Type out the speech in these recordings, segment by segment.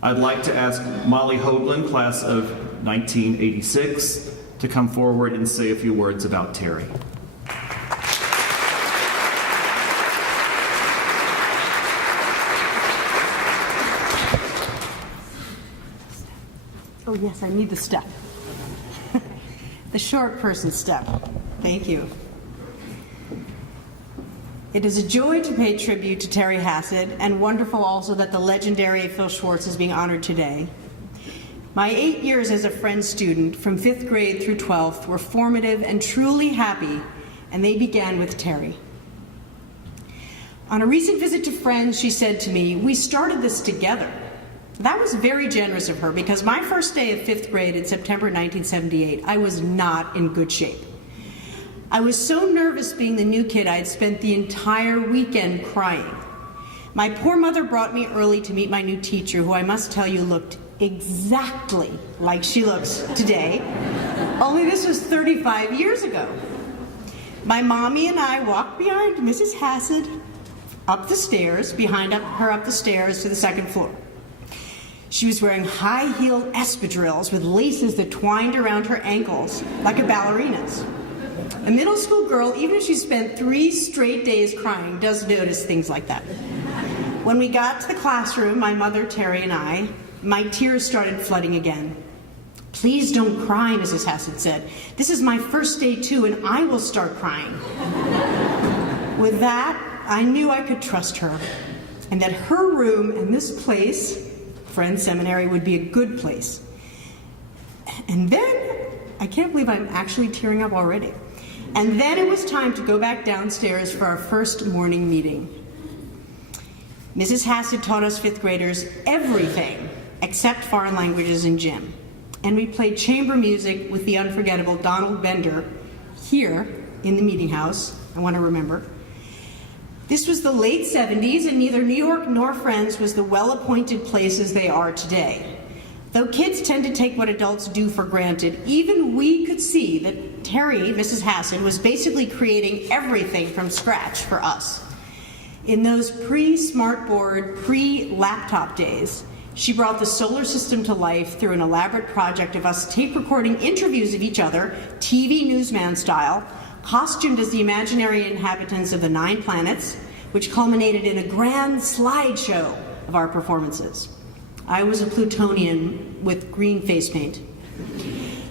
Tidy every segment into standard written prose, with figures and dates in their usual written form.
I'd like to ask Molly Hoagland, class of 1986, to come forward and say a few words about Teri. Oh yes, I need the step. The short person step. Thank you. It is a joy to pay tribute to Teri Hassid, and wonderful also that the legendary Phil Schwartz is being honored today. My 8 years as a Friends student, from 5th grade through 12th, were formative and truly happy, and they began with Teri. On a recent visit to Friends, she said to me, "We started this together." That was very generous of her, because my first day of 5th grade in September 1978, I was not in good shape. I was so nervous being the new kid, I had spent the entire weekend crying. My poor mother brought me early to meet my new teacher, who I must tell you looked exactly like she looks today, only this was 35 years ago. My mommy and I walked behind Mrs. Hassid up the stairs, up the stairs to the second floor. She was wearing high-heeled espadrilles with laces that twined around her ankles like a ballerina's. A middle school girl, even if she spent 3 straight days crying, does notice things like that. When we got to the classroom, my mother, Teri, and I, my tears started flooding again. "Please don't cry," Mrs. Hassid said. "This is my first day too, and I will start crying." With that, I knew I could trust her, and that her room and this place, Friends Seminary, would be a good place. And then, I can't believe I'm actually tearing up already. And then it was time to go back downstairs for our first morning meeting. Mrs. Hassid taught us 5th graders everything except foreign languages and gym. And we played chamber music with the unforgettable Donald Bender here in the meeting house, I want to remember. This was the late 70s, and neither New York nor Friends was the well-appointed places they are today. Though kids tend to take what adults do for granted, even we could see that Teri, Mrs. Hassid, was basically creating everything from scratch for us. In those pre-smartboard, pre-laptop days, she brought the solar system to life through an elaborate project of us tape-recording interviews of each other, TV newsman style, costumed as the imaginary inhabitants of the 9 planets, which culminated in a grand slideshow of our performances. I was a Plutonian with green face paint.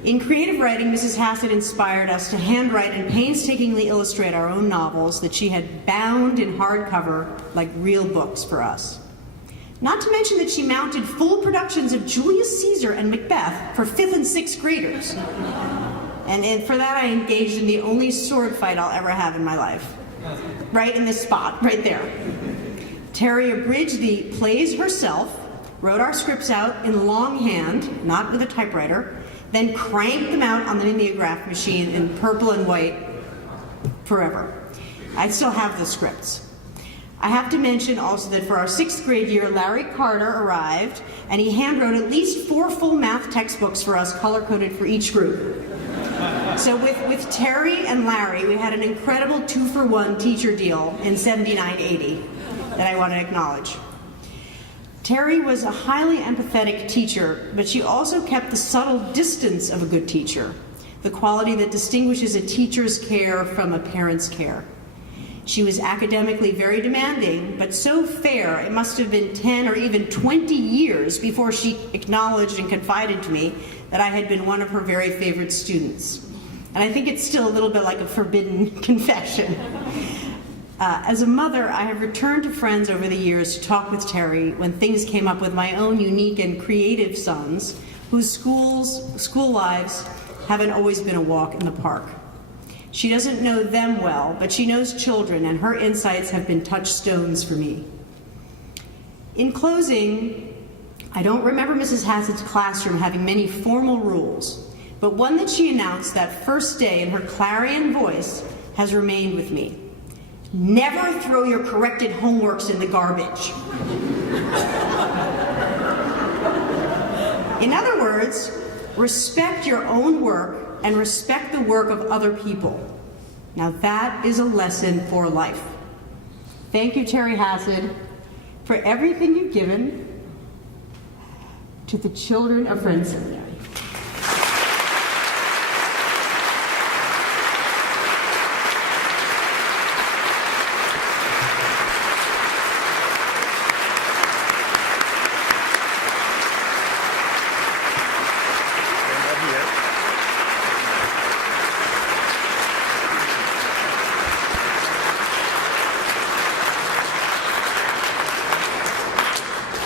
In creative writing, Mrs. Hassid inspired us to handwrite and painstakingly illustrate our own novels that she had bound in hardcover like real books for us. Not to mention that she mounted full productions of Julius Caesar and Macbeth for 5th and 6th graders. And for that, I engaged in the only sword fight I'll ever have in my life. Right in this spot, right there. Teri abridged the plays herself, wrote our scripts out in longhand, not with a typewriter, then cranked them out on the mimeograph machine in purple and white forever. I still have the scripts. I have to mention also that for our 6th grade year, Larry Carter arrived, and he hand-wrote at least 4 full math textbooks for us, color-coded for each group. So with Teri and Larry, we had an incredible 2-for-1 teacher deal in 79-80 that I want to acknowledge. Teri was a highly empathetic teacher, but she also kept the subtle distance of a good teacher, the quality that distinguishes a teacher's care from a parent's care. She was academically very demanding, but so fair it must have been 10 or even 20 years before she acknowledged and confided to me that I had been one of her very favorite students. And I think it's still a little bit like a forbidden confession. As a mother, I have returned to Friends over the years to talk with Teri when things came up with my own unique and creative sons, whose school lives haven't always been a walk in the park. She doesn't know them well, but she knows children, and her insights have been touchstones for me. In closing, I don't remember Mrs. Hassid's classroom having many formal rules, but one that she announced that first day in her clarion voice has remained with me. Never throw your corrected homeworks in the garbage. In other words, respect your own work and respect the work of other people. Now that is a lesson for life. Thank you, Teri Hassid, for everything you've given, to the children of Friends Seminary.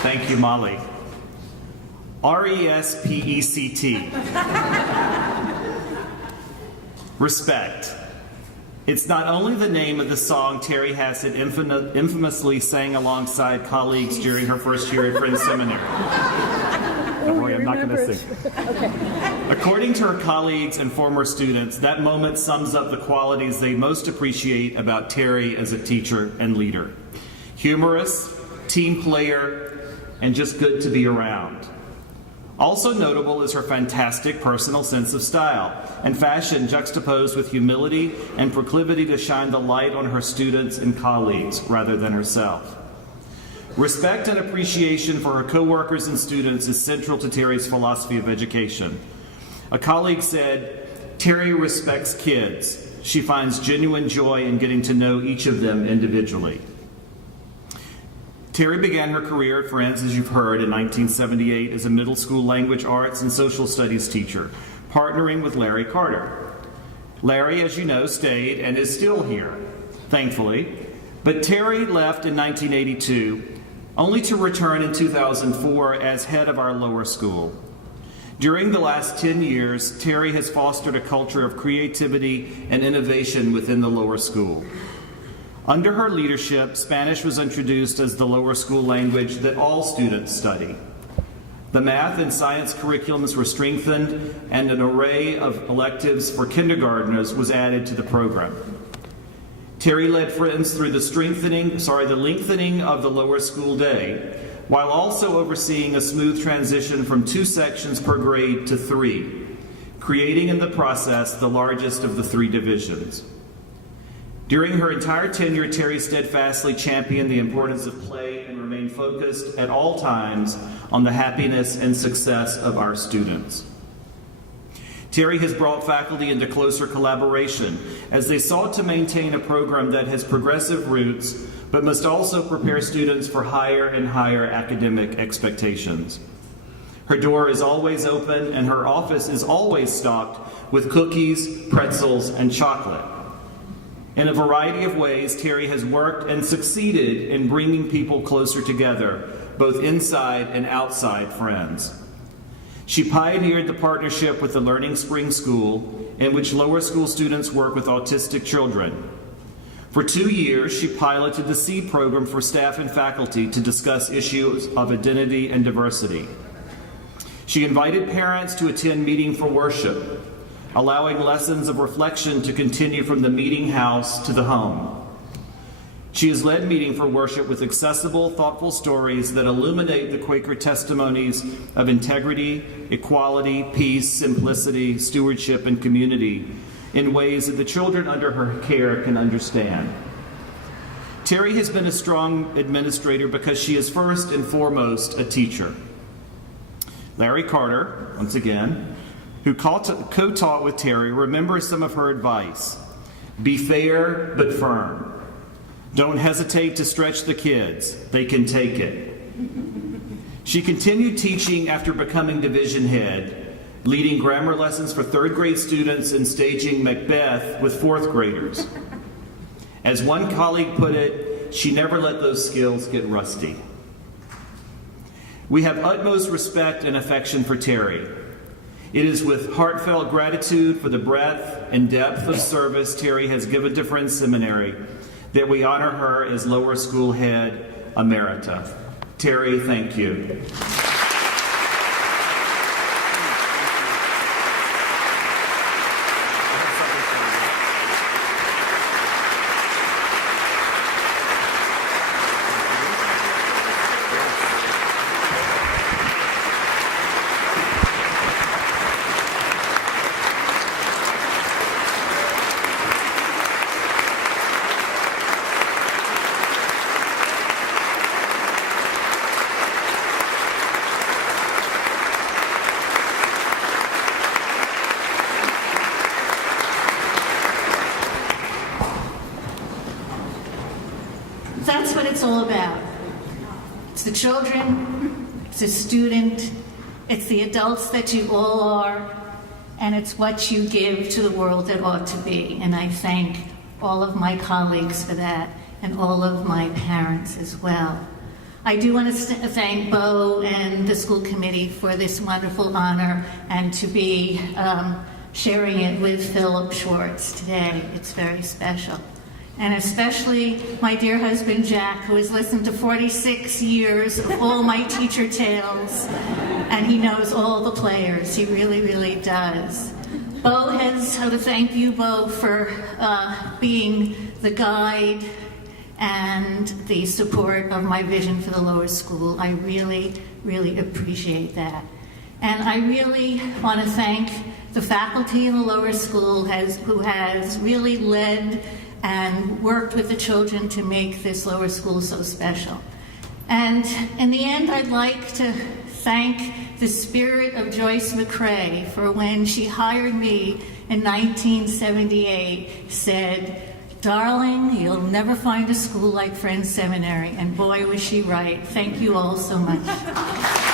Thank you, Molly. R-E-S-P-E-C-T. Respect. It's not only the name of the song Teri Hassid infamously sang alongside colleagues during her first year at Friends Seminary. Don't worry, I'm not going to sing. Okay. According to her colleagues and former students, that moment sums up the qualities they most appreciate about Teri as a teacher and leader. Humorous, team player, and just good to be around. Also notable is her fantastic personal sense of style and fashion juxtaposed with humility and proclivity to shine the light on her students and colleagues rather than herself. Respect and appreciation for her coworkers and students is central to Teri's philosophy of education. A colleague said, "Teri respects kids. She finds genuine joy in getting to know each of them individually." Teri began her career at Friends, as you've heard, in 1978 as a middle school language arts and social studies teacher, partnering with Larry Carter. Larry, as you know, stayed and is still here, thankfully. But Teri left in 1982, only to return in 2004 as head of our lower school. During the last 10 years, Teri has fostered a culture of creativity and innovation within the lower school. Under her leadership, Spanish was introduced as the lower school language that all students study. The math and science curriculums were strengthened, and an array of electives for kindergartners was added to the program. Teri led Friends through the lengthening of the lower school day, while also overseeing a smooth transition from 2 sections per grade to 3, creating in the process the largest of the 3 divisions. During her entire tenure, Teri steadfastly championed the importance of play and remained focused at all times on the happiness and success of our students. Teri has brought faculty into closer collaboration as they sought to maintain a program that has progressive roots, but must also prepare students for higher and higher academic expectations. Her door is always open, and her office is always stocked with cookies, pretzels, and chocolate. In a variety of ways, Teri has worked and succeeded in bringing people closer together, both inside and outside Friends. She pioneered the partnership with the Learning Spring School, in which lower school students work with autistic children. For 2 years, she piloted the SEED program for staff and faculty to discuss issues of identity and diversity. She invited parents to attend Meeting for Worship, allowing lessons of reflection to continue from the meeting house to the home. She has led Meeting for Worship with accessible, thoughtful stories that illuminate the Quaker testimonies of integrity, equality, peace, simplicity, stewardship, and community in ways that the children under her care can understand. Teri has been a strong administrator because she is first and foremost a teacher. Larry Carter, once again, who co-taught with Teri, remembers some of her advice. Be fair but firm. Don't hesitate to stretch the kids. They can take it. She continued teaching after becoming division head, leading grammar lessons for 3rd grade students and staging Macbeth with 4th graders. As one colleague put it, she never let those skills get rusty. We have utmost respect and affection for Teri. It is with heartfelt gratitude for the breadth and depth of service Teri has given to Friends Seminary that we honor her as lower school head emerita. Teri, thank you. That's what it's all about. It's the children, it's the student, it's the adults that you all are, and it's what you give to the world that ought to be. And I thank all of my colleagues for that, and all of my parents as well. I do want to thank Bo and the school committee for this wonderful honor, and to be sharing it with Philip Schwartz today. It's very special. And especially my dear husband, Jack, who has listened to 46 years of all my teacher tales, and he knows all the players. He really, really does. Bo has, to thank you, Bo, for being the guide and the support of my vision for the lower school. I really, really appreciate that. And I really want to thank the faculty in the lower school who has really led and worked with the children to make this lower school so special. And in the end, I'd like to thank the spirit of Joyce McCrae for when she hired me in 1978, said, "Darling, you'll never find a school like Friends Seminary." And boy, was she right. Thank you all so much.